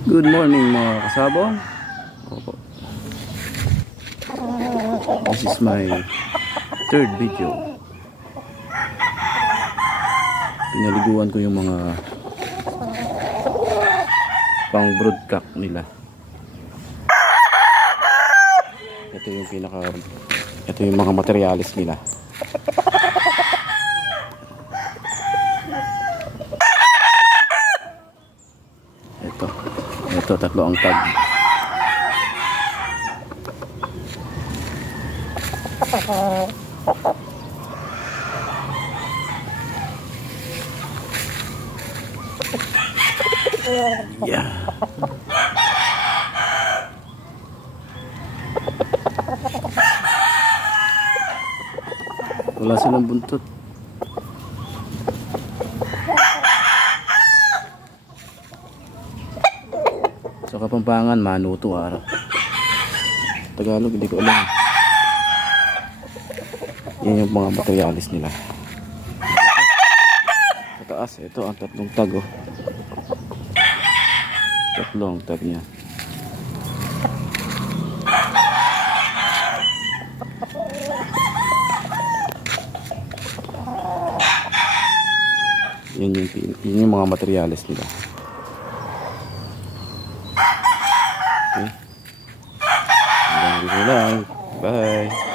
Good morning mga kasabong. Opo. This is my third video. Pinaliguan ko yung mga pang broodcock nila. Ito yung mga materialis nila. Ito tatlo ang tag. Yeah. Wala silang buntot. Sa Kapampangan, manuto araw. Tagalog, hindi ko alam. Yan yung mga materialis nila. Sa taas, ito ang tatlong tag. Oh. Tatlong tag niya. Yan yung mga materialis nila. Okay. Hanggang dito lang. Bye.